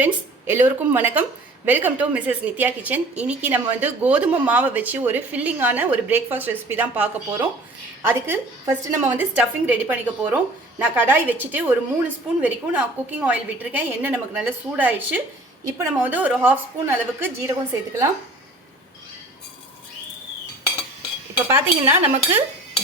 Friends எல்லோருக்கும் வணக்கம். Welcome to Mrs Nithya kitchen இன்னைக்கு நம்ம வந்து கோதுமை மாவை வச்சு ஒரு ஃபில்லிங்கான ஒரு பிரேக்ஃபாஸ்ட் ரெசிபி தான் பார்க்க போகிறோம் அதுக்கு ஃபஸ்ட்டு நம்ம வந்து ஸ்டஃபிங் ரெடி பண்ணிக்க போகிறோம் நான் கடாய் வச்சுட்டு ஒரு மூணு ஸ்பூன் வரைக்கும் நான் குக்கிங் ஆயில் விட்டுருக்கேன். எண்ணெய் நமக்கு நல்லா சூடாயிடுச்சு. இப்போ நம்ம வந்து ஒரு ஹாஃப் ஸ்பூன் அளவுக்கு ஜீரகம் சேர்த்துக்கலாம். இப்போ பார்த்தீங்கன்னா நமக்கு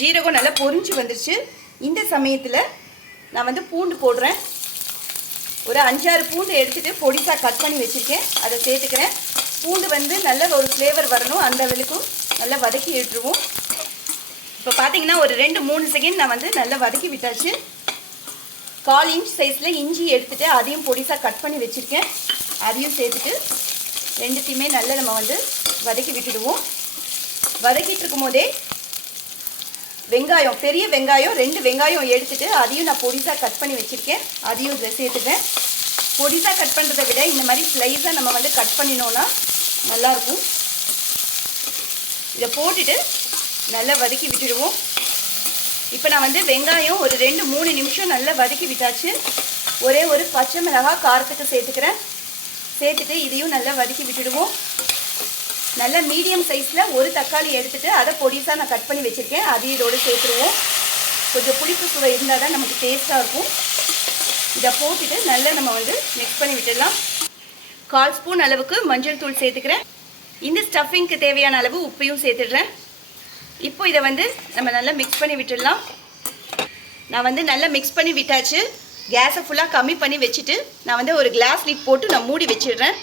ஜீரகம் நல்லா பொரிஞ்சு வந்துருச்சு. இந்த சமயத்தில் நான் வந்து பூண்டு போடுறேன். ஒரு அஞ்சாறு பூண்டு எடுத்துகிட்டு பொடிசாக கட் பண்ணி வச்சுருக்கேன். அதை சேர்த்துக்கிறேன். பூண்டு வந்து நல்ல ஒரு ஃப்ளேவர் வரணும். அந்த வரைக்கும் நல்லா வதக்கி விட்டுருவோம். இப்போ பார்த்தீங்கன்னா ஒரு ரெண்டு மூணு செகண்ட் நான் வந்து நல்லா வதக்கி விட்டாச்சு. கால் இன்ச் சைஸில் இஞ்சி எடுத்துகிட்டு அதையும் பொடிசாக கட் பண்ணி வச்சுருக்கேன். அதையும் சேர்த்துட்டு ரெண்டுத்தையுமே நல்லா நம்ம வந்து வதக்கி விட்டுடுவோம். வதக்கிட்டு இருக்கும் போதே வெங்காயம் பெரிய வெங்காயம் ரெண்டு வெங்காயம் எடுத்துட்டு அதையும் நான் பொடிசாக கட் பண்ணி வச்சுருக்கேன். அதையும் சேர்த்துட்டேன் பொடிசாக கட் பண்ணுறதை விட இந்த மாதிரி ஸ்லைஸாக நம்ம வந்து கட் பண்ணினோன்னா நல்லாயிருக்கும். இதை போட்டுட்டு நல்லா வதக்கி விட்டுடுவோம். இப்போ நான் வந்து வெங்காயம் ஒரு ரெண்டு மூணு நிமிஷம் நல்லா வதக்கி விட்டாச்சு. ஒரே ஒரு பச்சை மிளகாய் காரத்துக்கு சேர்த்துக்கிறேன். சேர்த்துட்டு இதையும் நல்லா வதக்கி விட்டுடுவோம். நல்ல மீடியம் சைஸில் ஒரு தக்காளி எடுத்துகிட்டு அதை பொடிசாக நான் கட் பண்ணி வச்சுருக்கேன். அதையும் இதோடு சேர்த்துருவோம். கொஞ்சம் புளிப்பு சுவை இருந்தால் தான் நமக்கு டேஸ்ட்டாக இருக்கும். இதை போட்டுட்டு நல்லா நம்ம வந்து மிக்ஸ் பண்ணி விட்டுடலாம். கால் ஸ்பூன் அளவுக்கு மஞ்சள் தூள் சேர்த்துக்கிறேன். இந்த ஸ்டஃபிங்க்கு தேவையான அளவு உப்பையும் சேர்த்துடுறேன். இப்போ இதை வந்து நம்ம நல்லா மிக்ஸ் பண்ணி விட்டுடலாம். நான் வந்து நல்லா மிக்ஸ் பண்ணி விட்டாச்சு. கேஸை ஃபுல்லாக கம்மி பண்ணி வச்சுட்டு நான் வந்து ஒரு கிளாஸ் லீட் போட்டு நான் மூடி வச்சிடுறேன்.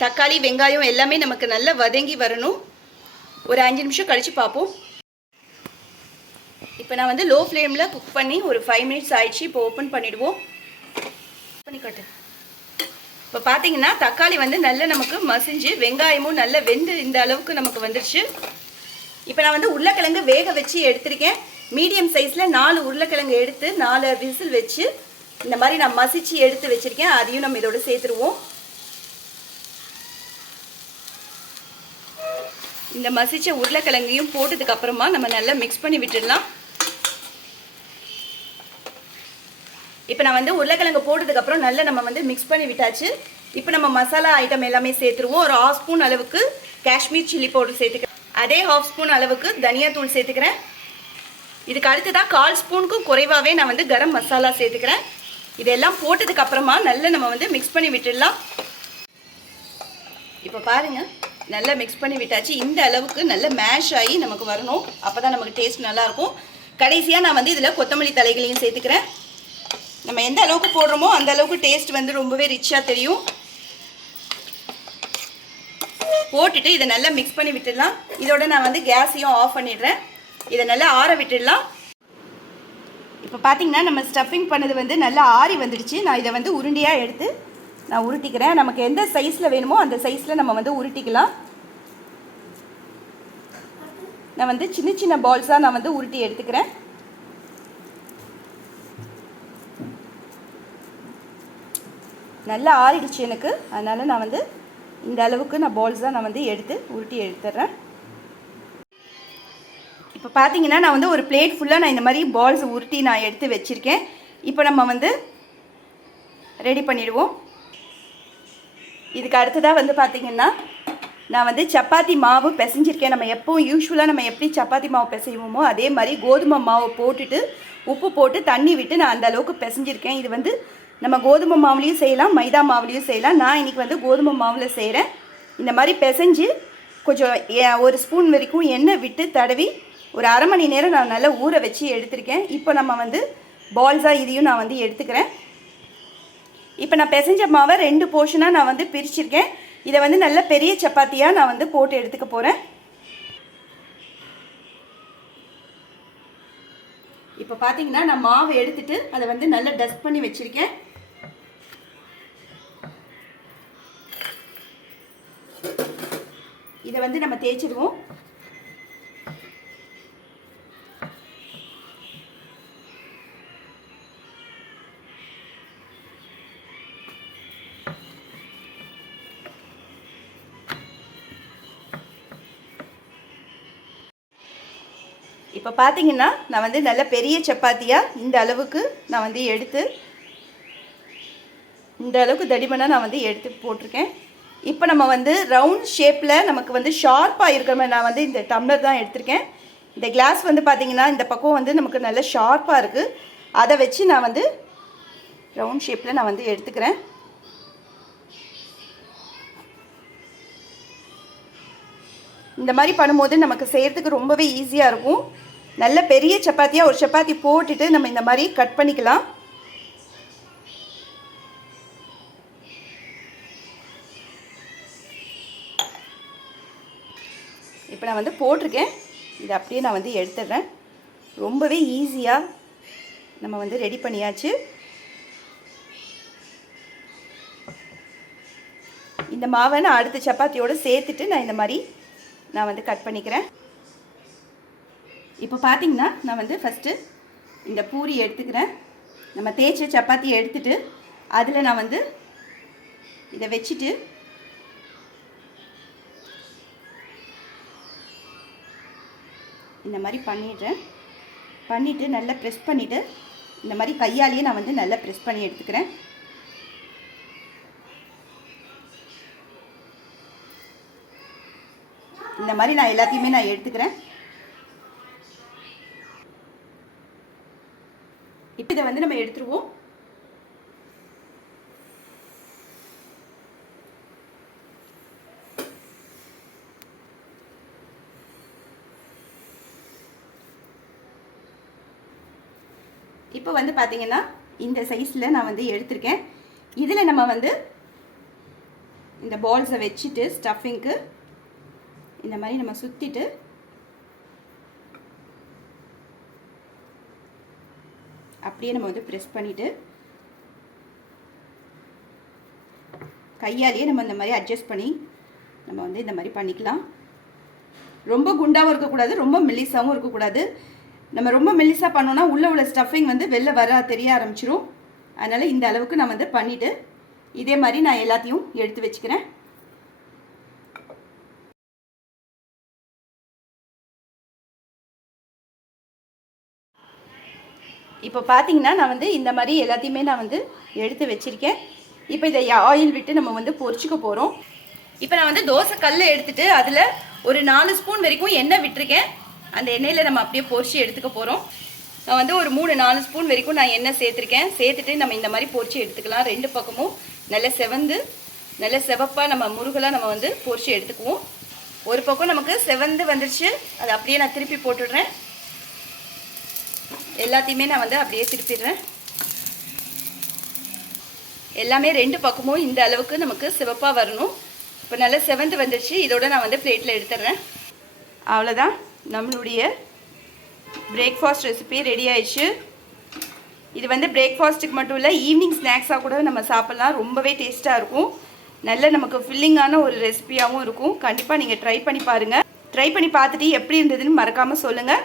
தக்காளி வெங்காயம் எல்லாமே நமக்கு நல்லா வதங்கி வரணும். ஒரு அஞ்சு நிமிஷம் கழித்து பார்ப்போம். இப்போ நான் வந்து லோ ஃப்ளேமில் குக் பண்ணி ஒரு ஃபைவ் மினிட்ஸ் ஆயிடுச்சு. இப்போ ஓப்பன் பண்ணிவிடுவோம் பண்ணி காட்டு. இப்போ பார்த்தீங்கன்னா தக்காளி வந்து நல்லா நமக்கு மசிஞ்சு வெங்காயமும் நல்லா வெந்து இந்த அளவுக்கு நமக்கு வந்துடுச்சு இப்போ நான் வந்து உருளைக்கிழங்கு வேக வச்சு எடுத்திருக்கேன். மீடியம் சைஸில் நாலு உருளைக்கிழங்கு எடுத்து நாலு விசில் வச்சு இந்த மாதிரி நான் மசிச்சு எடுத்து வச்சுருக்கேன். அதையும் நம்ம இதோட சேர்த்துருவோம். இந்த மசிச்ச உருளைக்கிழங்கையும் போட்டதுக்கு அப்புறமா நம்ம நல்லா மிக்ஸ் பண்ணி விட்டுடலாம். இப்போ நான் வந்து உருளைக்கிழங்கு போட்டதுக்கு அப்புறம் நல்லா நம்ம வந்து மிக்ஸ் பண்ணி விட்டாச்சு. இப்போ நம்ம மசாலா ஐட்டம் எல்லாமே சேர்த்துருவோம். ஒரு ஹாஃப் ஸ்பூன் அளவுக்கு காஷ்மீர் சில்லி பவுடர் சேர்த்துக்கிறேன். அதே ஹாஃப் ஸ்பூன் அளவுக்கு தனியாத்தூள் சேர்த்துக்கிறேன். இதுக்கு அடுத்ததாக கால் ஸ்பூனுக்கும் குறைவாகவே நான் வந்து கரம் மசாலா சேர்த்துக்கிறேன். இதெல்லாம் போட்டதுக்கு அப்புறமா நல்லா நம்ம வந்து மிக்ஸ் பண்ணி விட்டுடலாம். இப்போ பாருங்கள் நல்லா மிக்ஸ் பண்ணி விட்டாச்சு. இந்த அளவுக்கு நல்லா மேஷ் ஆகி நமக்கு வரணும். அப்போ தான் நமக்கு டேஸ்ட் நல்லாயிருக்கும். கடைசியாக நான் வந்து இதில் கொத்தமல்லி தலைகளையும் சேர்த்துக்கிறேன். நம்ம எந்த அளவுக்கு போடுறோமோ அந்த அளவுக்கு டேஸ்ட் வந்து ரொம்பவே ரிச்சாக தெரியும். போட்டுட்டு இதை நல்லா மிக்ஸ் பண்ணி விட்டுடலாம். இதோட நான் வந்து கேஸையும் ஆஃப் பண்ணிடுறேன். இதை நல்லா ஆற விட்டுடலாம். இப்போ பார்த்தீங்கன்னா நம்ம ஸ்டஃபிங் பண்ணது வந்து நல்லா ஆறி வந்துடுச்சு. நான் இதை வந்து உருண்டையாக எடுத்து நான் உருட்டிக்கிறேன். நமக்கு எந்த சைஸில் வேணுமோ அந்த சைஸில் நம்ம வந்து உருட்டிக்கலாம். நான் வந்து சின்ன சின்ன பால்ஸாக நான் வந்து உருட்டி எடுத்துக்கிறேன். நல்லா ஆறிடுச்சு எனக்கு. அதனால் நான் வந்து இந்த அளவுக்கு நான் பால்ஸாக நான் வந்து எடுத்து உருட்டி எடுத்துடுறேன் இப்போ பார்த்தீங்கன்னா நான் வந்து ஒரு பிளேட் ஃபுல்லாக நான் இந்த மாதிரி பால்ஸ் உருட்டி நான் எடுத்து வச்சுருக்கேன். இப்போ நம்ம வந்து ரெடி பண்ணிடுவோம். இதுக்கு அடுத்ததாக வந்து பார்த்திங்கன்னா நான் வந்து சப்பாத்தி மாவு பிசைஞ்சிருக்கேன். நம்ம எப்பவும் யூஸ்வலாக நம்ம எப்படி சப்பாத்தி மாவு பிசைவோமோ அதே மாதிரி கோதுமை மாவை போட்டுட்டு உப்பு போட்டு தண்ணி விட்டு நான் அந்த அளவுக்கு பிசைஞ்சிருக்கேன். இது வந்து நம்ம கோதுமை மாவுலேயும் செய்யலாம் மைதா மாவுலேயும் செய்யலாம். நான் இன்றைக்கி வந்து கோதுமை மாவில் செய்கிறேன் இந்த மாதிரி பிசைஞ்சு கொஞ்சம் ஒரு ஸ்பூன் வரைக்கும் எண்ணெய் விட்டு தடவி ஒரு அரை மணி நேரம் நான் நல்லா ஊற வச்சு எடுத்திருக்கேன். இப்போ நம்ம வந்து பால்ஸாக இதையும் நான் வந்து எடுத்துக்கிறேன். இப்போ நான் பிசைஞ்ச மாவை ரெண்டு போர்ஷனாக நான் வந்து பிரிச்சிருக்கேன். இதை வந்து நல்ல பெரிய சப்பாத்தியாக நான் வந்து போட்டு எடுத்துக்க போகிறேன் இப்போ பார்த்தீங்கன்னா நான் மாவு எடுத்துட்டு அதை வந்து நல்லா டஸ்ட் பண்ணி வச்சுருக்கேன். இதை வந்து நம்ம தேய்ச்சிடுவோம். இப்போ பார்த்தீங்கன்னா நான் வந்து நல்ல பெரிய சப்பாத்தியாக இந்த அளவுக்கு நான் வந்து எடுத்து இந்த அளவுக்கு தடிமனாக நான் வந்து எடுத்து போட்டிருக்கேன். இப்போ நம்ம வந்து ரவுண்ட் ஷேப்பில் நமக்கு வந்து ஷார்ப்பாக இருக்கிற மாதிரி நான் வந்து இந்த டம்ளர் தான் எடுத்திருக்கேன். இந்த கிளாஸ் வந்து பார்த்தீங்கன்னா இந்த பக்கம் வந்து நமக்கு நல்ல ஷார்ப்பாக இருக்குது அதை வச்சு நான் வந்து ரவுண்ட் ஷேப்பில் நான் வந்து எடுத்துக்கிறேன். இந்த மாதிரி பண்ணும்போது நமக்கு செய்கிறதுக்கு ரொம்பவே ஈஸியாக இருக்கும். நல்ல பெரிய சப்பாத்தியாக ஒரு சப்பாத்தி போட்டுட்டு நம்ம இந்த மாதிரி கட் பண்ணிக்கலாம். இப்போ நான் வந்து போட்டிருக்கேன். இதை அப்படியே நான் வந்து எடுத்துடுறேன். ரொம்பவே ஈஸியாக நம்ம வந்து ரெடி பண்ணியாச்சு. இந்த மாவை நான் அடுத்த சப்பாத்தியோடு சேர்த்துட்டு நான் இந்த மாதிரி நான் வந்து கட் பண்ணிக்கிறேன். இப்போ பார்த்தீங்கன்னா நான் வந்து ஃபஸ்ட்டு இந்த பூரி எடுத்துக்கிறேன். நம்ம தேய்ச்ச சப்பாத்தி எடுத்துட்டு அதில் நான் வந்து இதை வச்சுட்டு இந்த மாதிரி பண்ணிடுறேன். பண்ணிவிட்டு நல்லா ப்ரெஸ் பண்ணிவிட்டு இந்த மாதிரி கையாலேயே நான் வந்து நல்லா ப்ரெஸ் பண்ணி எடுத்துக்கிறேன். இந்த மாதிரி நான் எல்லாத்தையுமே நான் எடுத்துக்கிறேன். இப்போ இதை வந்து நம்ம எடுத்துருவோம். இப்போ வந்து பார்த்தீங்கன்னா இந்த சைஸில் நான் வந்து எடுத்திருக்கேன். இதில் நம்ம வந்து இந்த பால்ஸை வச்சுட்டு ஸ்டஃபிங்க்கு இந்த மாதிரி நம்ம சுற்றிட்டு அப்படியே நம்ம வந்து ப்ரெஸ் பண்ணிவிட்டு கையாலேயே நம்ம இந்த மாதிரி அட்ஜஸ்ட் பண்ணி நம்ம வந்து இந்த மாதிரி பண்ணிக்கலாம். ரொம்ப குண்டாகவும் இருக்கக்கூடாது ரொம்ப மெல்லிசாகவும் இருக்கக்கூடாது. நம்ம ரொம்ப மெல்லிசாக பண்ணோன்னா உள்ளே உள்ள ஸ்டஃபிங் வந்து வெளில வர தெரிய ஆரம்பிச்சிரும். அதனால் இந்த அளவுக்கு நான் வந்து பண்ணிவிட்டு இதே மாதிரி நான் எல்லாத்தையும் எடுத்து வச்சுக்கிறேன். இப்போ பார்த்தீங்கன்னா நான் வந்து இந்த மாதிரி எல்லாத்தையுமே நான் வந்து எடுத்து வச்சுருக்கேன். இப்போ இதை ஆயில் விட்டு நம்ம வந்து பொரிச்சுக்க போகிறோம் இப்போ நான் வந்து தோசை கல் எடுத்துட்டு அதில் ஒரு நாலு ஸ்பூன் வரைக்கும் எண்ணெய் விட்டுருக்கேன். அந்த எண்ணெயில் நம்ம அப்படியே பொரிச்சு எடுத்துக்க போகிறோம் நான் வந்து ஒரு மூணு நாலு ஸ்பூன் வரைக்கும் நான் எண்ணெய் சேர்த்துருக்கேன். சேர்த்துட்டு நம்ம இந்த மாதிரி பொரிச்சு எடுத்துக்கலாம். ரெண்டு பக்கமும் நல்ல செவந்து நல்ல செவப்பாக நம்ம முருகலாக நம்ம வந்து பொரிச்சு எடுத்துக்குவோம். ஒரு பக்கம் நமக்கு செவந்து வந்துருச்சு. அதை அப்படியே நான் திருப்பி போட்டுடுறேன். எல்லாத்தையுமே நான் வந்து அப்படியே திருப்பிடுறேன். எல்லாமே ரெண்டு பக்கமும் இந்த அளவுக்கு நமக்கு சிவப்பாக வரணும். இப்போ நல்லா செவந்து வந்துடுச்சு இதோட நான் வந்து பிளேட்டில் எடுத்துடுறேன். அவ்வளோதான் நம்மளுடைய பிரேக்ஃபாஸ்ட் ரெசிபி ரெடி ஆயிடுச்சு. இது வந்து பிரேக்ஃபாஸ்ட்டுக்கு மட்டும் இல்லை ஈவினிங் ஸ்நாக்ஸாக கூட நம்ம சாப்பிட்லாம். ரொம்பவே டேஸ்ட்டாக இருக்கும். நல்ல நமக்கு ஃபில்லிங்கான ஒரு ரெசிபியாகவும் இருக்கும். கண்டிப்பாக நீங்கள் ட்ரை பண்ணி பாருங்கள் ட்ரை பண்ணி பார்த்துட்டு எப்படி இருந்ததுன்னு மறக்காமல் சொல்லுங்கள்